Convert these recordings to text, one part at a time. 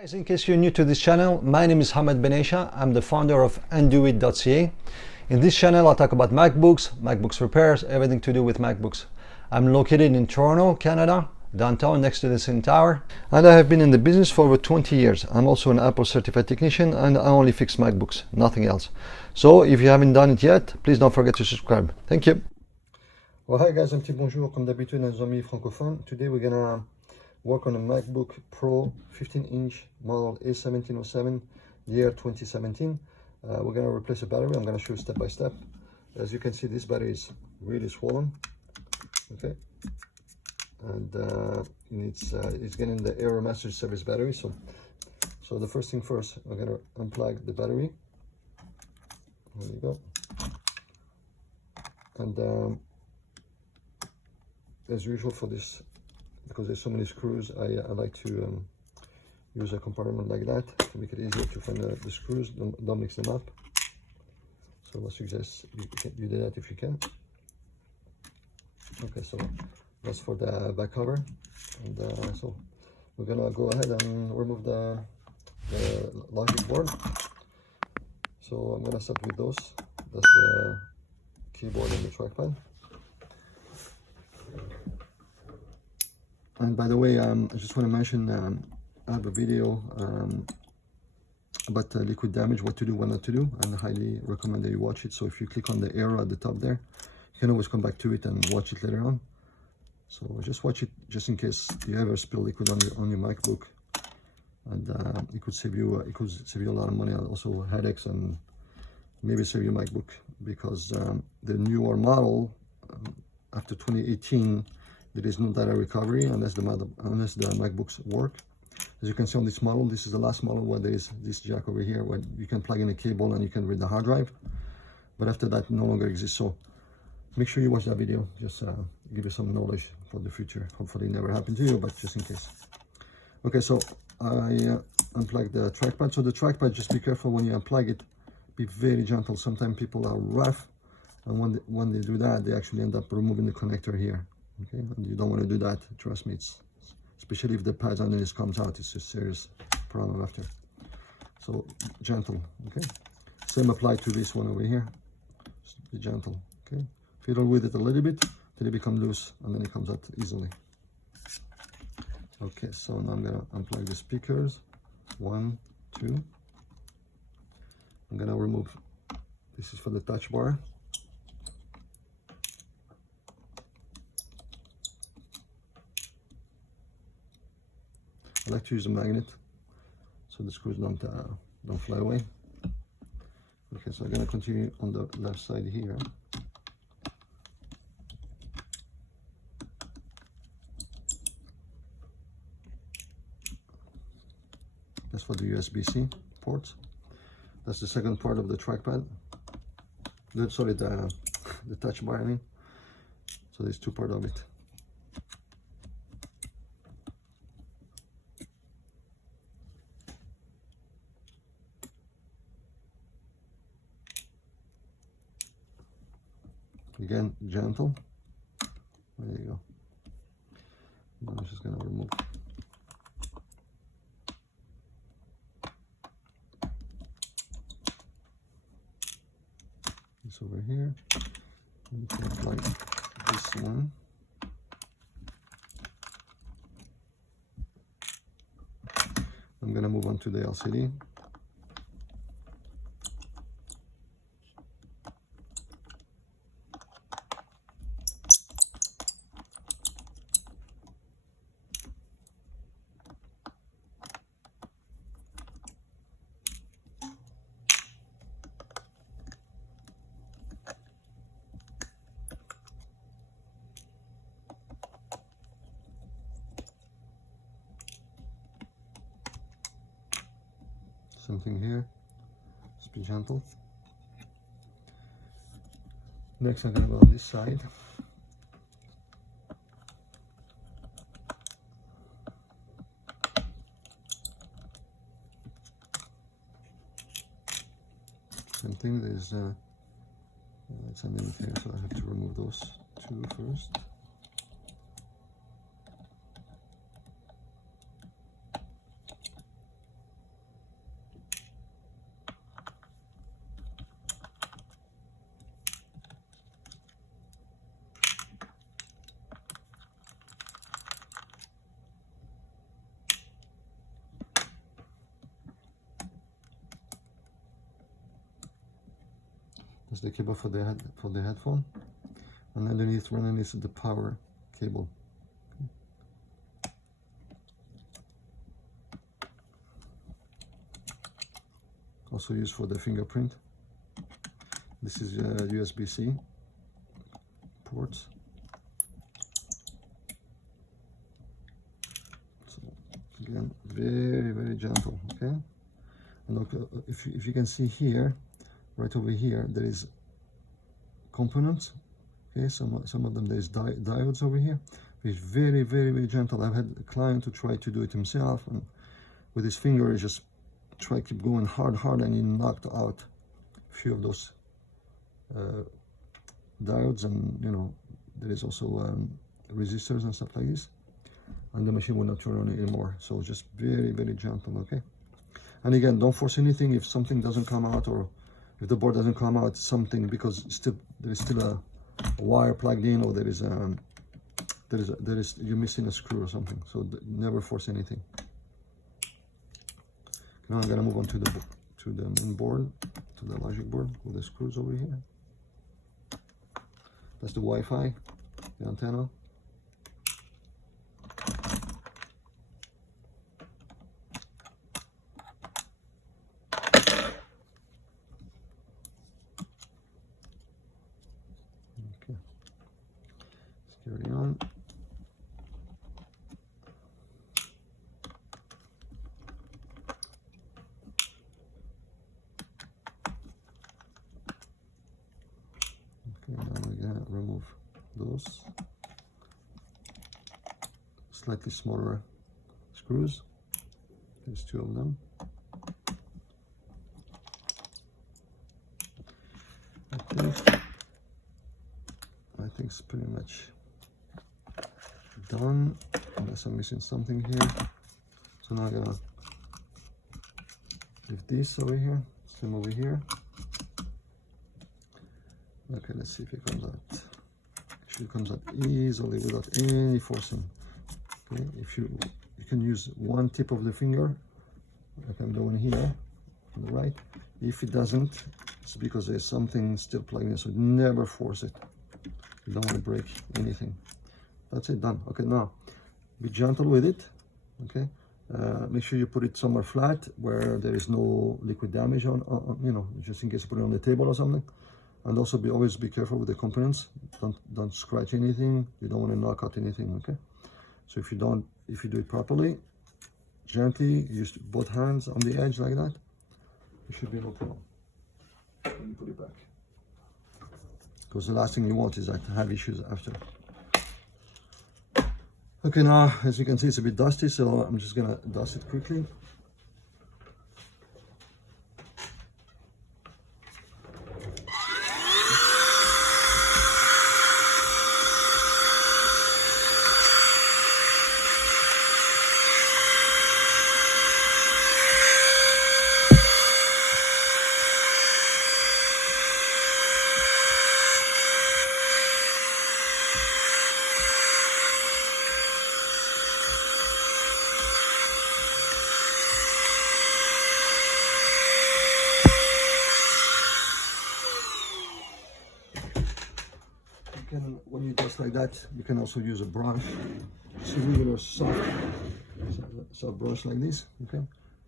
Guys, in case you're new to this channel, my name is Hamad Benaicha. I'm the founder of Anduit.ca. In this channel, I'll talk about MacBooks repairs, everything to do with MacBooks. I'm located in Toronto, Canada, downtown next to the CN Tower, and I have been in the business for over 20 years. I'm also an Apple certified technician, and I only fix MacBooks, nothing else. So if you haven't done it yet, please don't forget to subscribe. Thank you. Well, hi guys, un petit bonjour comme d'habitude nos amis francophones. Today we're gonna work on a MacBook Pro 15-inch model A1707, year 2017. We're going to replace a battery. I'm going to show you step by step. As you can see, this battery is really swollen. Okay, and it's getting the error message service battery. So the first thing first, I'm going to unplug the battery. There you go. And as usual for this, because there's so many screws, I like to use a compartment like that to make it easier to find the screws. Don't mix them up. So I suggest you do that if you can. Okay, so that's for the back cover. And so we're gonna go ahead and remove the logic board. So I'm gonna start with those. That's the keyboard and the trackpad. And by the way, I just want to mention, I have a video about liquid damage, what to do, what not to do, and I highly recommend that you watch it. So if you click on the arrow at the top there, you can always come back to it and watch it later on. So just watch it, just in case you ever spill liquid on your MacBook, and it could save you a lot of money, and also headaches, and maybe save your MacBook, because the newer model after 2018. There is no data recovery unless the MacBooks work. As you can see on this model, this is the last model where there is this jack over here where you can plug in a cable and you can read the hard drive. But after that, it no longer exists. So make sure you watch that video. Just give you some knowledge for the future. Hopefully it never happened to you, but just in case. Okay, so I unplugged the trackpad. So the trackpad, just be careful when you unplug it. Be very gentle. Sometimes people are rough, and when they do that, they actually end up removing the connector here. Okay, and you don't want to do that. Trust me, especially if the pads underneath comes out, it's a serious problem after. So gentle. Okay, same apply to this one over here. Just be gentle. Okay, fiddle with it a little bit till it becomes loose, and then it comes out easily. Okay, so now I'm gonna unplug the speakers. 1, 2. I'm gonna remove. This is for the touch bar. I like to use a magnet so the screws don't fly away. Okay, so I'm gonna continue on the left side here. That's for the USB-C ports. That's the second part of the trackpad. Sorry, the touch bar, I mean. So there's two parts of it. Again, gentle. There you go. Now I'm just going to remove. This over here. And you can apply this one. I'm going to move on to the LCD. Something here, just be gentle. Next I'm going to go on this side. Same thing, there's it's underneath here, so I have to remove those two first. That's the cable for the headphone, and underneath is the power cable. Also used for the fingerprint. This is USB-C ports. So again, very gentle. Okay, and look, if you can see here, right over here, there is components. Okay, some of them there's diodes over here. It's very gentle. I've had a client to try to do it himself, and with his finger, he just try keep going hard, and he knocked out a few of those diodes, and you know there is also resistors and stuff like this, and the machine will not turn on anymore. So just very gentle. Okay, and again, don't force anything. If something doesn't come out, or if the board doesn't come out, something, because there is still a wire plugged in, or you're missing a screw or something. So never force anything. Now I'm gonna move on to the main board, to the logic board with the screws over here. That's the Wi-Fi, the antenna. Okay, let's carry on. Now we're gonna remove those slightly smaller screws. There's 2 of them. I think it's pretty much done, unless I'm missing something here. So now I'm gonna leave this over here, same over here. Okay, let's see if it comes out. Actually, it comes out easily without any forcing. Okay, if you can use one tip of the finger, like I'm doing here on the right. If it doesn't, it's because there's something still plugged in. So never force it. You don't want to break anything. That's it, done. Okay, now be gentle with it. Okay, make sure you put it somewhere flat where there is no liquid damage on you know, just in case you put it on the table or something. And also always be careful with the components. Don't scratch anything. You don't want to knock out anything. Okay. So if you do it properly, gently use both hands on the edge like that, it should be no problem. When you put it back, because the last thing you want is to have issues after. Okay, now as you can see, it's a bit dusty, so I'm just gonna dust it quickly. When you dust like that, you can also use a brush. It's a regular soft brush like this. Okay,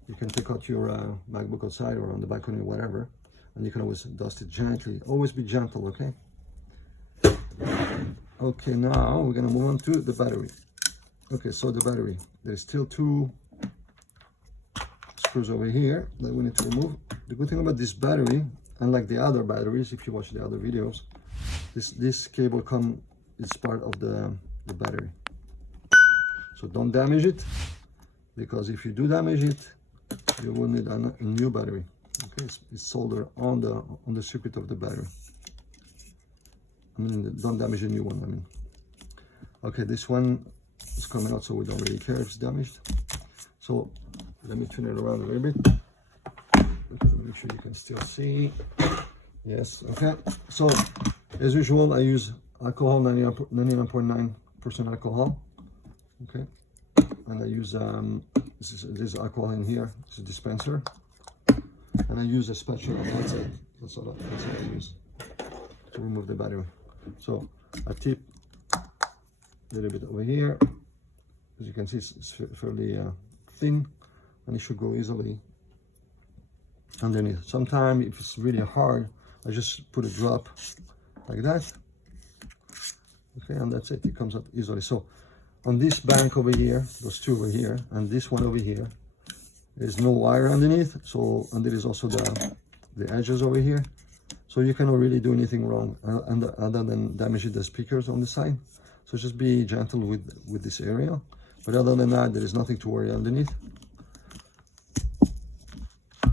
you can take out your MacBook outside or on the balcony or whatever, and you can always dust it gently. Always be gentle. Okay. Okay, now we're gonna move on to the battery. Okay, so the battery. There's still 2 screws over here that we need to remove. The good thing about this battery, unlike the other batteries, if you watch the other videos, this cable is part of the battery. So don't damage it, because if you do damage it, you will need a new battery. Okay, it's soldered on the circuit of the battery. I mean, don't damage the new one. I mean, okay, this one is coming out, so we don't really care if it's damaged. So let me turn it around a little bit. Make sure you can still see. Yes. Okay. So as usual, I use alcohol, 99.9% alcohol. Okay, and I use this alcohol in here. It's a dispenser, and I use a spatula. That's it. That's all I use. to remove the battery. So I tip a little bit over here. As you can see, it's fairly thin, and it should go easily underneath. Sometimes if it's really hard, I just put a drop like that. Okay, and that's it. It comes up easily. So on this bank over here, those two over here, and this one over here, there's no wire underneath. So, and there is also the edges over here. So you cannot really do anything wrong other than damaging the speakers on the side. So just be gentle with this area. But other than that, there is nothing to worry underneath.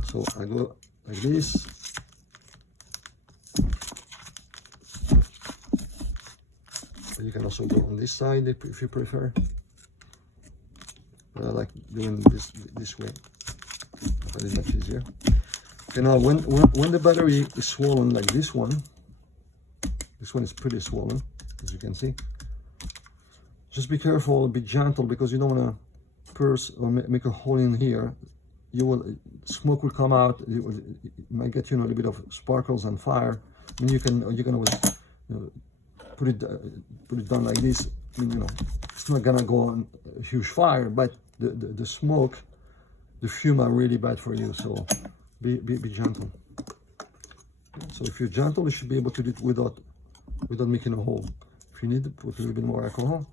So I go like this. You can also go on this side if you prefer. But I like doing this way. I find it much easier. Okay, now when the battery is swollen like this one is pretty swollen, as you can see. Just be careful, be gentle, because you don't want to pierce or make a hole in here. Smoke will come out. It might get a little bit of sparkles and fire. I mean, you can always put it down like this. I mean, it's not gonna go on a huge fire, but the smoke, the fume are really bad for you. So be gentle. So if you're gentle, you should be able to do it without making a hole. If you need to put a little bit more alcohol.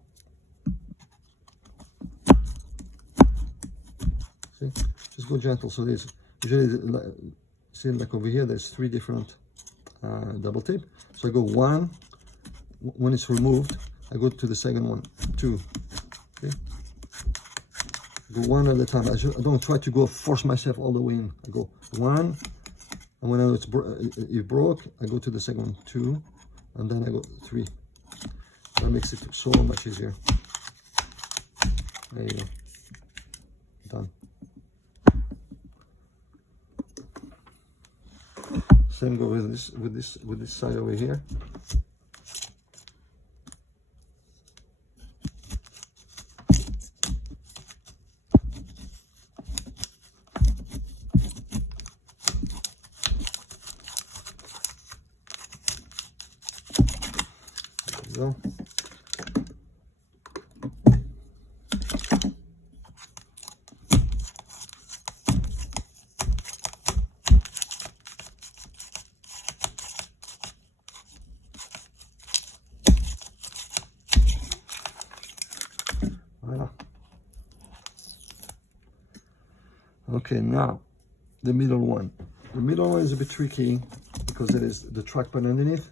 See, just go gentle. So there's usually, see, like over here, there's 3 different double tip. So I go 1. When it's removed, I go to the second one, 2. Okay, go 1 at a time. I don't try to go force myself all the way in. I go 1, and when it broke, I go to the second one, 2, and then I go 3. That makes it so much easier. There you go. Done. Same go with this side over here. There you go. Okay, now the middle one. The middle one is a bit tricky because there is the trackpad underneath.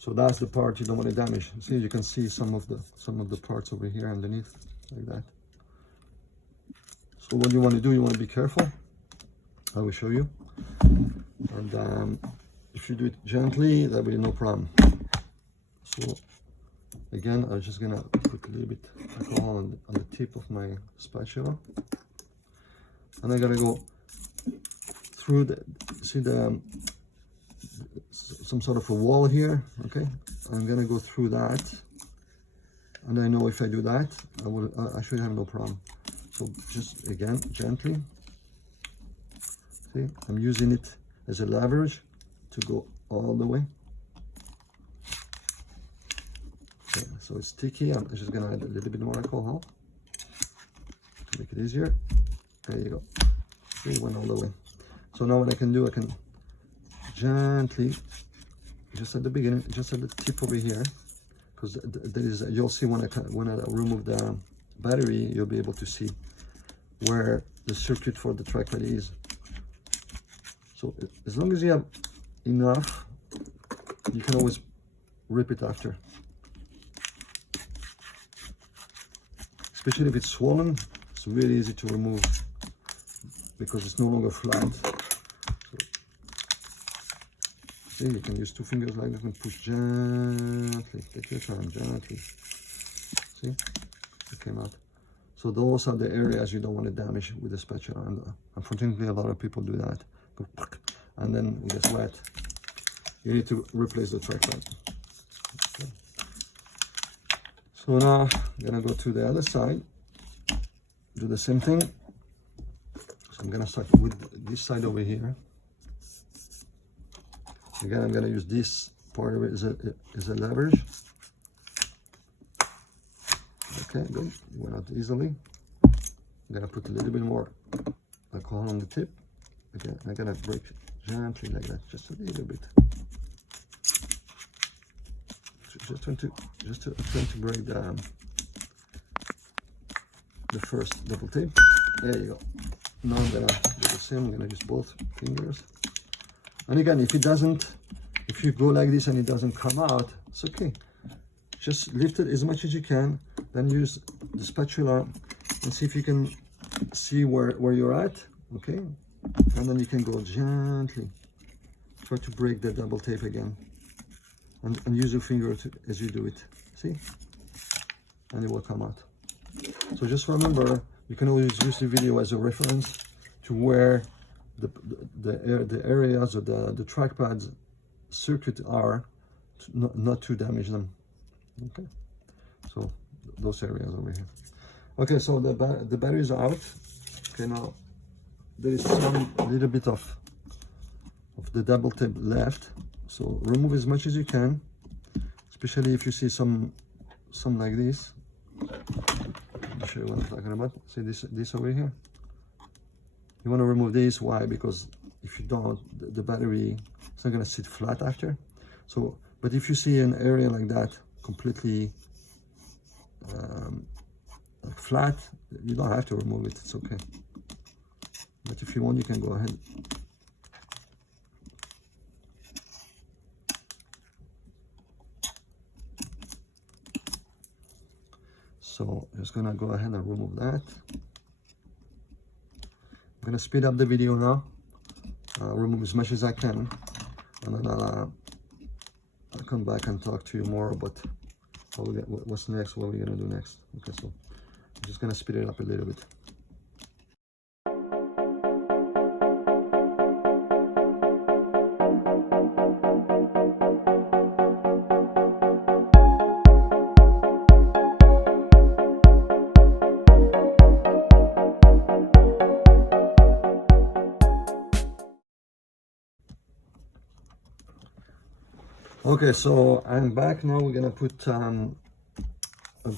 So that's the part you don't want to damage. See, you can see some of the parts over here underneath, like that. So what you want to do, you want to be careful. I will show you. And if you do it gently, that will be no problem. So again, I'm just gonna put a little bit alcohol on the tip of my spatula. And I gotta go through some sort of a wall here. Okay, I'm gonna go through that, and I know if I do that, I should have no problem. So just again, gently. See, I'm using it as a leverage to go all the way. Okay, so it's sticky. I'm just gonna add a little bit more alcohol to make it easier. There you go. See, it went all the way. So now what I can do, I can gently, just at the beginning, just at the tip over here, because there is, you'll see when I remove the battery, you'll be able to see where the circuit for the trackpad is. So as long as you have enough, you can always rip it after. Especially if it's swollen, it's really easy to remove because it's no longer flat. So, see, you can use 2 fingers like this and push gently. Take your time, gently. See, it came out. So those are the areas you don't want to damage with the spatula. And unfortunately, a lot of people do that. Go, and then it gets wet. You need to replace the trackpad. Okay. So now I'm gonna go to the other side. Do the same thing. So I'm gonna start with this side over here. Again, I'm gonna use this part of it is a leverage. Okay, good. It went out easily. I'm gonna put a little bit more alcohol on the tip. Again, I'm gonna break gently like that, just a little bit. Just trying to break the first double tape. There you go. Now I'm gonna do the same. I'm gonna use both fingers. And again, if you go like this and it doesn't come out, it's okay. Just lift it as much as you can, then use the spatula and see if you can see where you're at, okay? And then you can go gently, try to break the double tape again. And use your finger as you do it, see? And it will come out. So just remember, you can always use the video as a reference to where the areas of the trackpad's circuit are, not to damage them. Okay, so those areas over here. Okay, so the battery is out. Okay, now there is some little bit of the double tape left. So remove as much as you can, especially if you see some like this. I'll show you what I'm talking about. See this over here. You want to remove this. Why? Because if you don't, the battery is not going to sit flat after. So, but if you see an area like that completely flat, you don't have to remove it. It's okay. But if you want, you can go ahead. So just gonna go ahead and remove that. I'm gonna speed up the video now, remove as much as I can, and then I'll come back and talk to you more about what's next, what we're gonna do next. Okay, so I'm just gonna speed it up a little bit. Okay, so I'm back now. We're gonna put I'll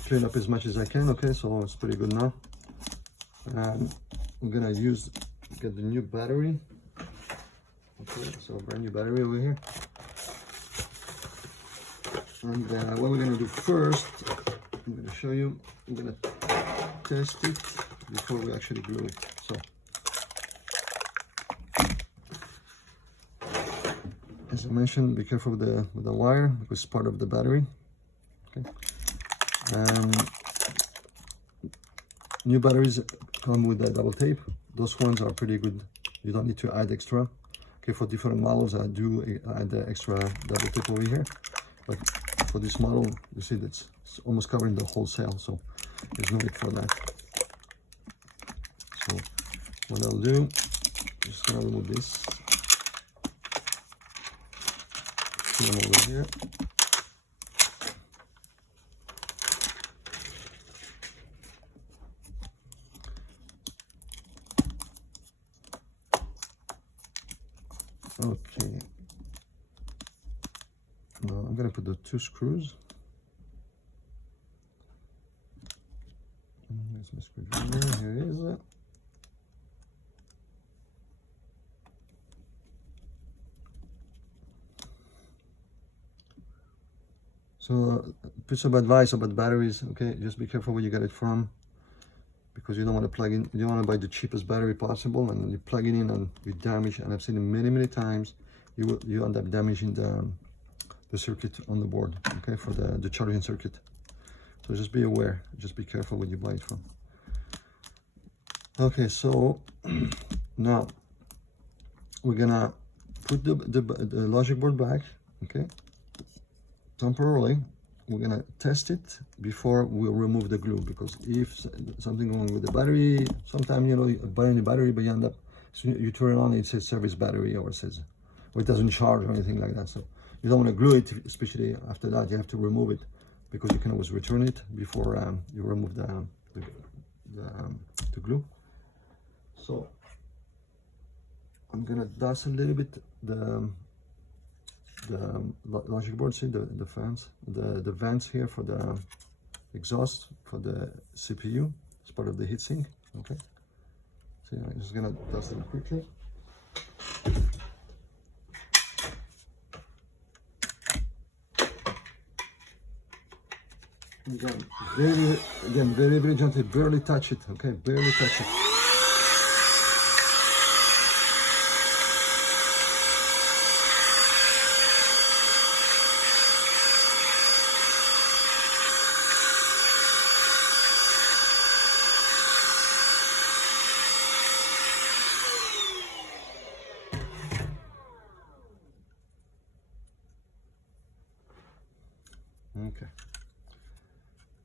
clean up as much as I can. Okay, so it's pretty good now. And we're gonna get the new battery. Okay, so brand new battery over here. And what we're gonna do first, I'm gonna show you. I'm gonna test it before we actually glue it. So. As I mentioned, be careful with the wire because it's part of the battery. Okay. And new batteries come with a double tape. Those ones are pretty good. You don't need to add extra. Okay, for different models, I do add the extra double tape over here. But for this model, you see it's almost covering the whole cell, so there's no need for that. So what I'll do, just gonna remove this. Over here. Okay. Now I'm gonna put the 2 screws. Here's my screwdriver. Here it is. So, piece of advice about batteries, okay, just be careful where you get it from, because you don't want to plug in, you don't want to buy the cheapest battery possible, and you plug it in and you damage, and I've seen it many times, you end up damaging the circuit on the board, okay, for the charging circuit. So just be aware, just be careful where you buy it from. Okay, so now we're gonna put the logic board back, okay. Temporarily, we're gonna test it before we remove the glue, because if something wrong with the battery, sometimes you buy a new battery, but you end up, so you turn it on, it says service battery, or it doesn't charge or anything like that. So you don't want to glue it, especially after that. You have to remove it, because you can always return it before you remove the glue. So I'm gonna dust a little bit the the logic board. See the fans, the vents here for the exhaust for the CPU. It's part of the heatsink. Okay. So I'm just gonna dust them quickly. Again, very gently. Barely touch it. Okay, barely touch it. Okay.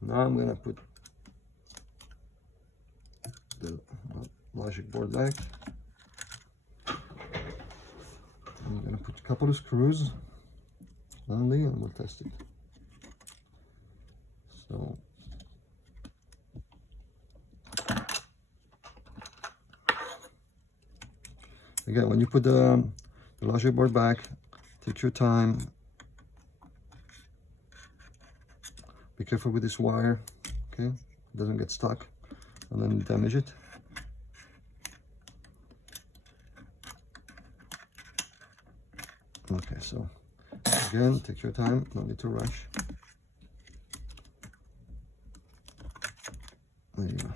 Now I'm gonna put the logic board back. I'm gonna put a couple of screws only, and we'll test it. So again, when you put the logic board back, take your time. Be careful with this wire, okay? It doesn't get stuck and then damage it. Okay, so again, take your time, no need to rush. There you go.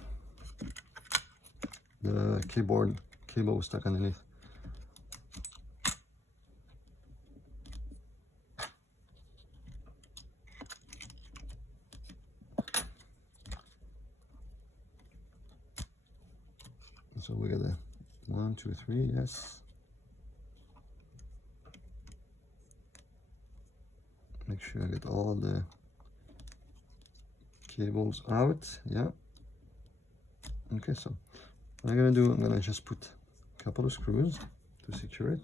The keyboard cable was stuck underneath. So we got a 1, 2, 3, yes. Make sure I get all the cables out, yeah. Okay, so what I'm gonna do, I'm gonna just put a couple of screws to secure it.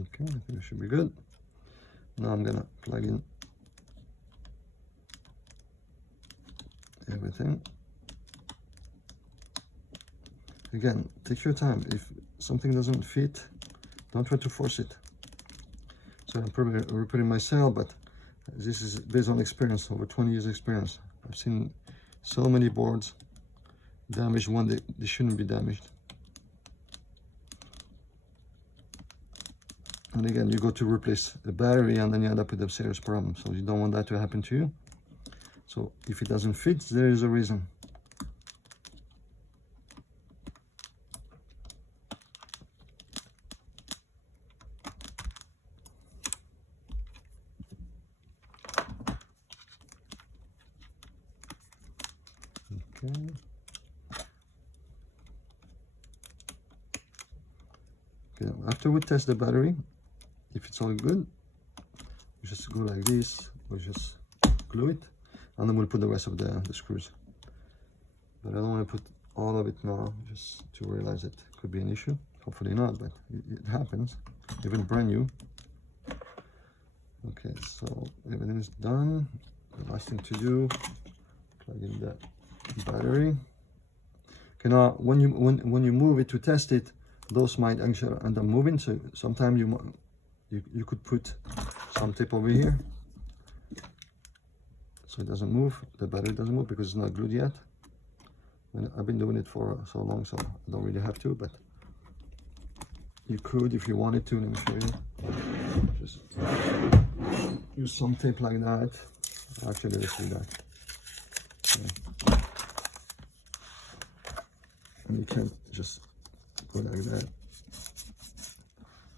Okay, I think it should be good. Now I'm gonna plug in everything. Again, take your time. If something doesn't fit, don't try to force it. So I'm probably repeating myself, but this is based on experience, over 20 years experience. I've seen so many boards damaged when they shouldn't be damaged. And again, you go to replace the battery and then you end up with a serious problem. So you don't want that to happen to you. So if it doesn't fit, there is a reason. Okay. Okay, after we test the battery, if it's all good, we just go like this, we just glue it, and then we'll put the rest of the screws. But I don't want to put all of it now, just to realize it could be an issue. Hopefully not, but it happens, even brand new. Okay, so everything is done. The last thing to do, plug in the battery. Okay, now when you move it to test it, those might actually end up moving. So sometimes you could put some tape over here so it doesn't move. The battery doesn't move because it's not glued yet. And I've been doing it for so long, so I don't really have to, but you could if you wanted to. Let me show you. Just use some tape like that. Actually, let's do that. Okay. And you can't just go like that.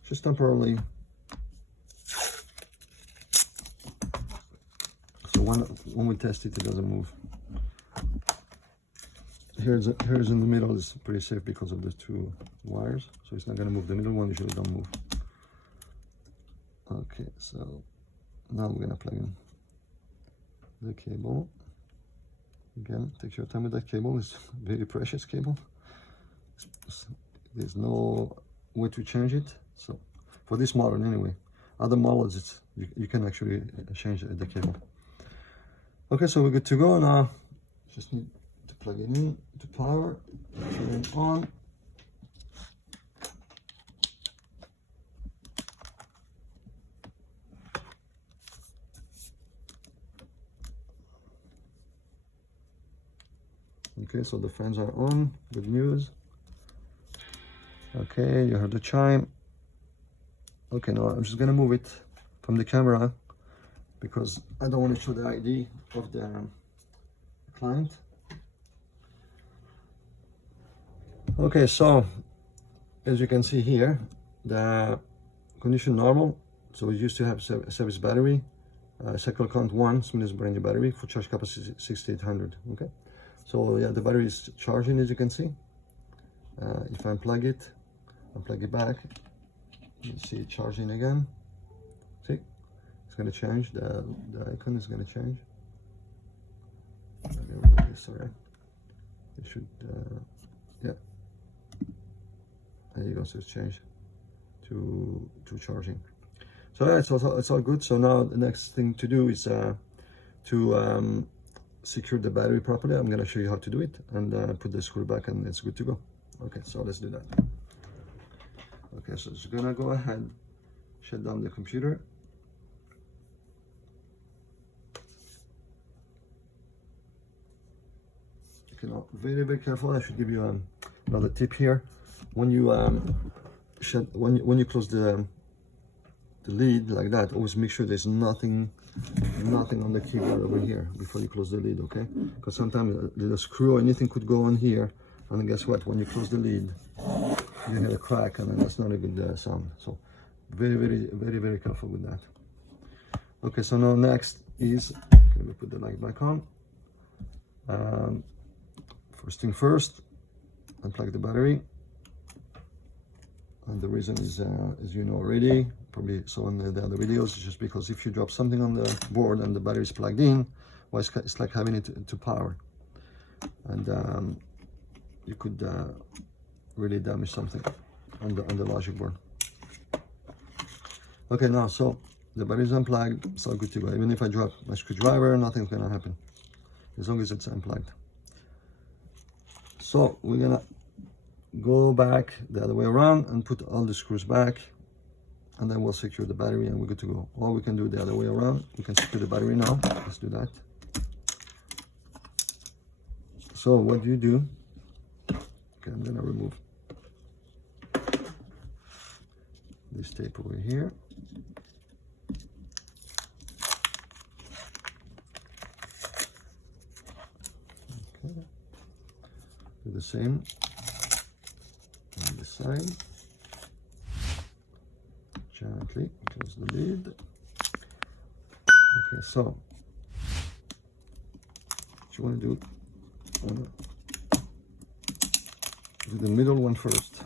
Just temporarily. So when we test it, it doesn't move. Here's in the middle is pretty safe because of the two wires, so it's not going to move. The middle one usually don't move. Okay, so now we're going to plug in the cable. Again, take your time with that cable. It's a very precious cable. There's no way to change it. So for this model anyway, other models it's you can actually change the cable. Okay, so we're good to go now. Just need to plug it in to power, turn it on. Okay, so the fans are on. Good news. Okay, you heard the chime. Okay, now I'm just gonna move it from the camera because I don't want to show the ID of the client. Okay, so as you can see here, the condition normal. So we used to have service battery, cycle count 1, means brand new battery, for charge capacity 6800. Okay, so yeah, the battery is charging, as you can see. If I unplug it back, you see it charging again. See, it's going to change. The icon is going to change. Sorry, it should. Yeah, there you go. So it's changed to charging. So yeah, it's all good. So now the next thing to do is to secure the battery properly. I'm going to show you how to do it and put the screw back, and it's good to go. Okay, so let's do that. Okay, so it's gonna go ahead, shut down the computer. Okay, now very careful. I should give you another tip here. When you when you close the lid like that, always make sure there's nothing on the keyboard over here before you close the lid. Okay, because sometimes the screw or anything could go on here, and then guess what? When you close the lid, you hear a crack, and then that's not a good sound. So very careful with that. Okay, so now next is, let me put the light back on. First thing first, unplug the battery. And the reason is, as you know already, probably saw in the other videos, is just because if you drop something on the board and the battery is plugged in, well, it's like having it to power. And you could really damage something on the logic board. Okay, now so the battery is unplugged, it's all good to go. Even if I drop my screwdriver, nothing's gonna happen as long as it's unplugged. So we're gonna go back the other way around and put all the screws back, and then we'll secure the battery and we're good to go. Or we can do the other way around. We can secure the battery now. Let's do that. So what do you do? Okay, I'm gonna remove this tape over here. Okay. Do the same on this side. Gently close the lid. Okay, so what you want to do, do the middle one first.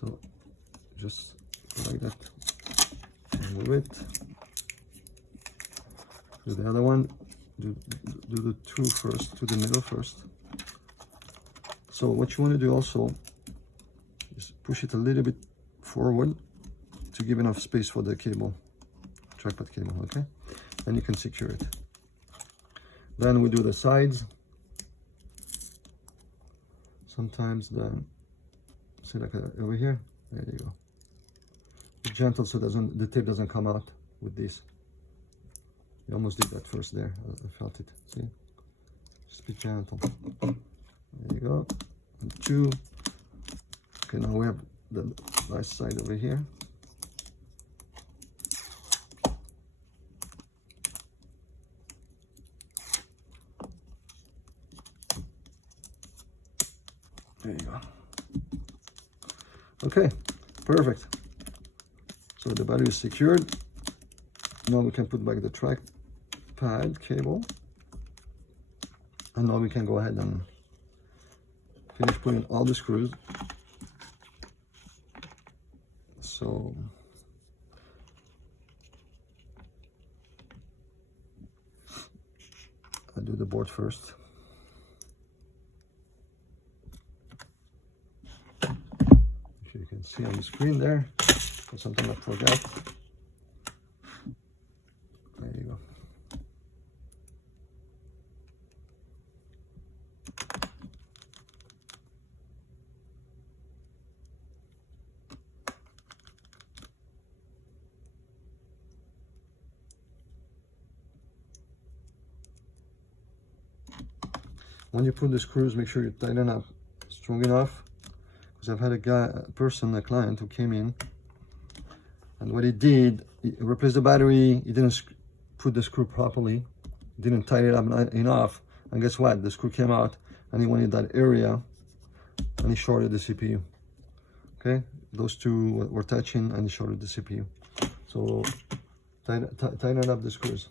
So just like that, move it. Do the other one. Do the two first, to the middle first. So what you want to do also is push it a little bit forward to give enough space for the cable, tripod cable. Okay, and you can secure it. Then we do the sides. Sometimes see, like over here, there you go. Be gentle so the tape doesn't come out with this. You almost did that first there. I felt it. See? Just be gentle. There you go. And two. Okay, now we have the last side over here. There you go. Okay, perfect. So the battery is secured. Now we can put back the trackpad cable. And now we can go ahead and finish putting all the screws. So I'll do the board first. see on the screen there, but sometimes I forget. There you go. When you put the screws, make sure you tighten up strong enough. Because I've had a client who came in, and what he did, he replaced the battery, he didn't put the screw properly, didn't tighten it up enough, and guess what? The screw came out, and he went in that area, and he shorted the CPU. Okay, those two were touching, and he shorted the CPU. So tighten up the screws.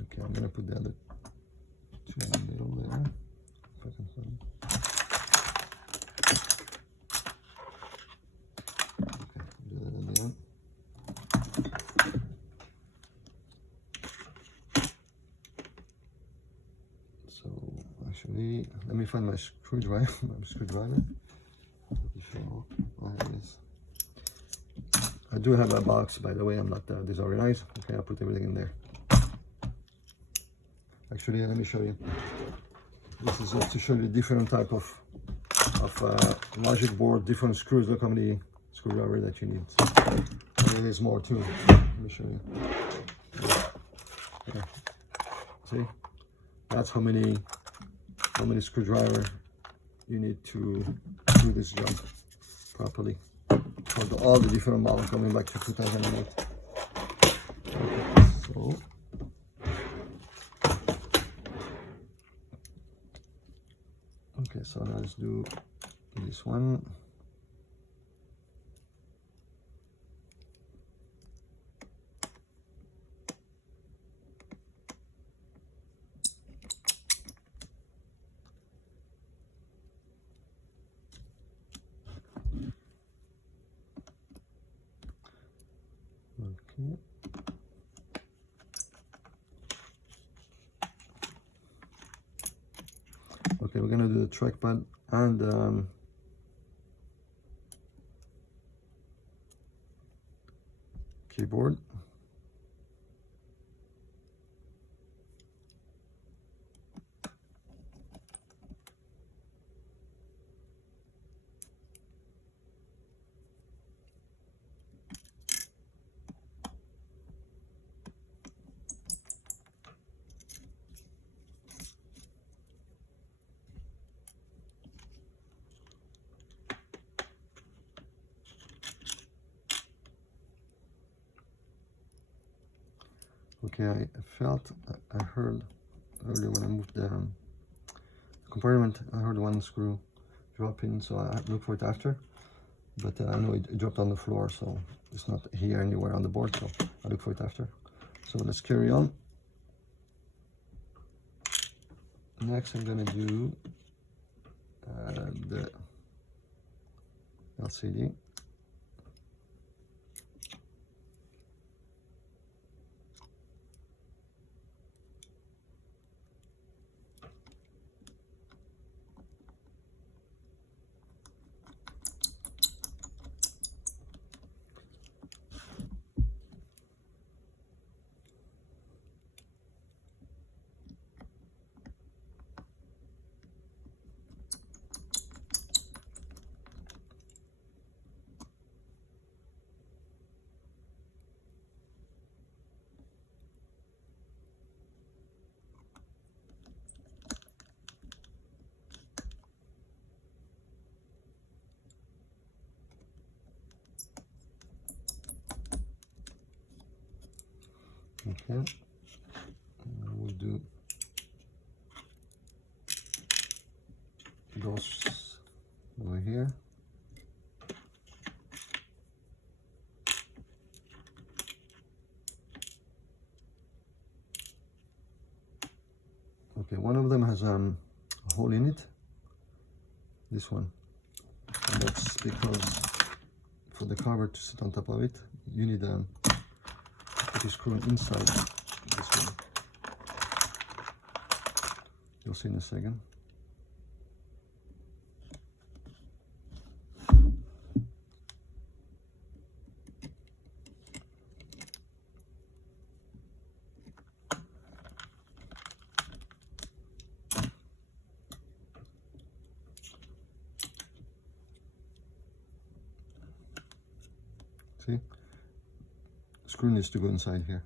Okay, I'm gonna put the other two in the middle there. If I can find. Okay, do that in the end. So actually, let me find my screwdriver. I do have a box, by the way. I'm not disorganized. Okay, I'll put everything in there. Actually, let me show you. This is just to show you different type of logic board, different screws. Look how many screwdriver that you need. And there's more too. Let me show you. Okay. See, that's how many screwdriver you need to do this job properly. For all the different models coming back to 2008. Okay, so. Okay, so now let's do this one. Okay. Okay, we're gonna do the trackpad and keyboard. Okay, I heard earlier when I moved the compartment, I heard one screw drop in, so I looked for it after. But I know it dropped on the floor, so it's not here anywhere on the board, so I look for it after. So let's carry on. Next, I'm gonna do the LCD. Okay, we'll do those over here. Okay, one of them has a hole in it, this one, and that's because for the cover to sit on top of it, you need put the screw inside this one. You'll see in a second. See, screw needs to go inside here.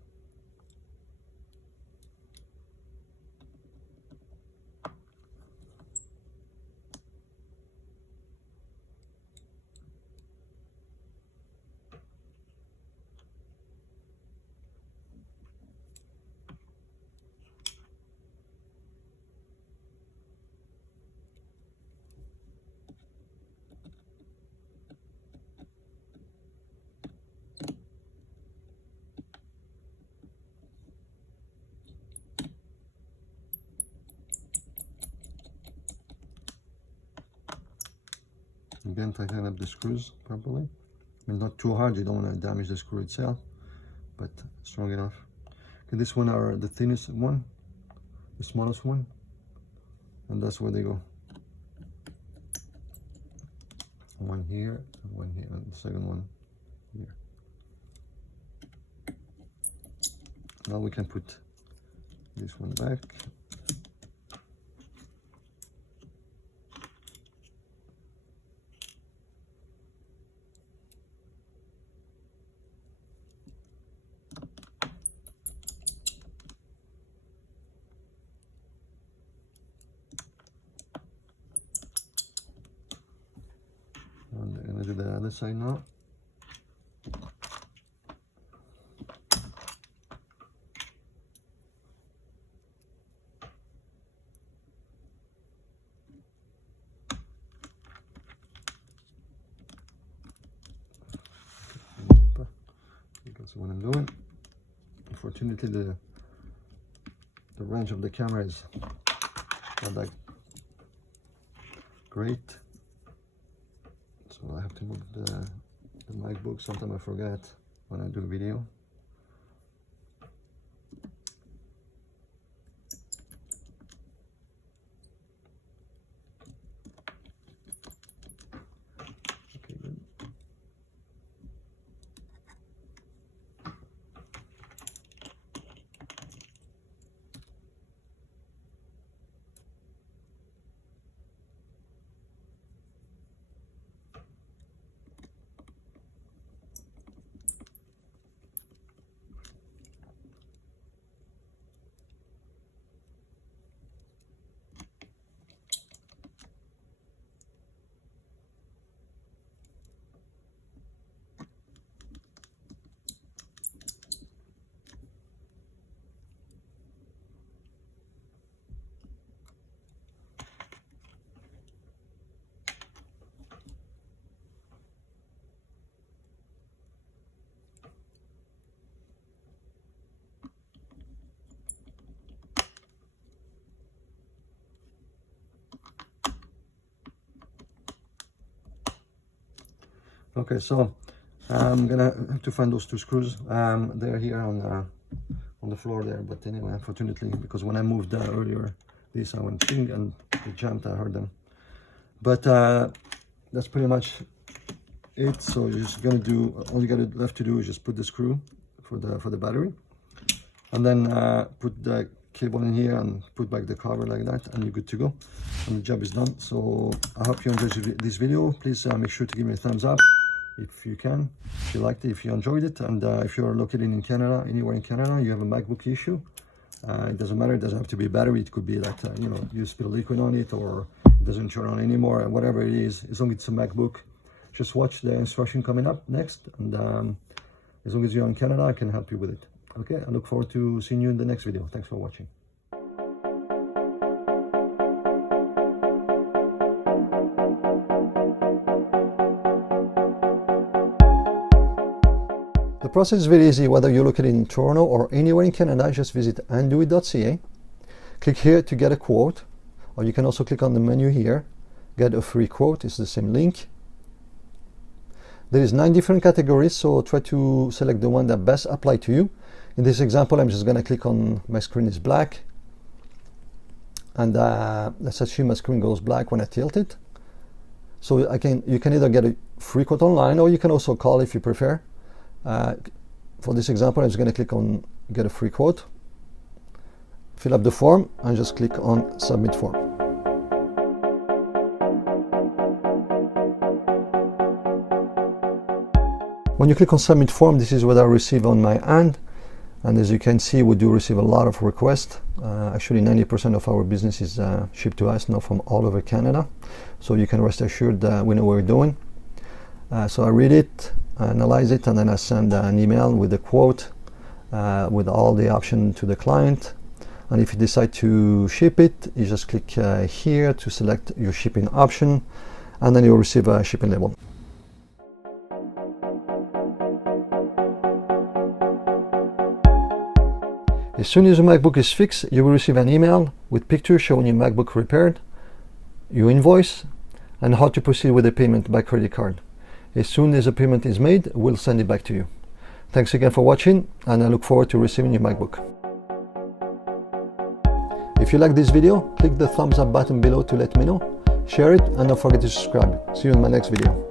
Again, tighten up the screws properly. I mean, not too hard, you don't want to damage the screw itself, but strong enough. Okay, this one are the thinnest one, the smallest one, and that's where they go. One here, and one here, and the second one here. Now we can put this one back. And I'm gonna do the other side now. That's what I'm doing. Unfortunately, the range of the camera is not that great, so I have to move the MacBook. Sometimes I forget when I do a video. Okay, good. Okay, so I'm gonna have to find those two screws. They're here on the floor there, but anyway, unfortunately, because when I moved earlier, this I went ping and it jumped. I heard them, but that's pretty much it. So you're just gonna do, all you got left to do is just put the screw for the battery, and then put the cable in here and put back the cover like that, and you're good to go, and the job is done. So I hope you enjoyed this video. Please make sure to give me a thumbs up if you can, if you liked it, if you enjoyed it. And if you're located in Canada, anywhere in Canada, you have a MacBook issue, it doesn't matter, it doesn't have to be a battery. It could be that you know, you spill liquid on it, or it doesn't turn on anymore, whatever it is. As long as it's a MacBook, just watch the instruction coming up next, and as long as you're in Canada, I can help you with it. Okay, I look forward to seeing you in the next video. Thanks for watching. The process is very easy. Whether you're located in Toronto or anywhere in Canada, just visit andoit.ca. Click here to get a quote, or you can also click on the menu here, get a free quote. It's the same link. There is 9 different categories, so try to select the one that best apply to you. In this example, I'm just going to click on my screen is black, and let's assume my screen goes black when I tilt it. So you can either get a free quote online, or you can also call if you prefer. For this example, I'm just going to click on get a free quote, fill up the form, and just click on submit form. When you click on submit form, this is what I receive on my end. And as you can see, we do receive a lot of requests. Actually, 90% of our business is shipped to us now from all over Canada. So you can rest assured that we know what we're doing. So I read it, I analyze it, and then I send an email with a quote with all the options to the client. And if you decide to ship it, you just click here to select your shipping option, and then you'll receive a shipping label. As soon as your MacBook is fixed, you will receive an email with pictures showing your MacBook repaired, your invoice, and how to proceed with the payment by credit card. As soon as the payment is made, we'll send it back to you. Thanks again for watching, and I look forward to receiving your MacBook. If you like this video, click the thumbs up button below to let me know, share it, and don't forget to subscribe. See you in my next video.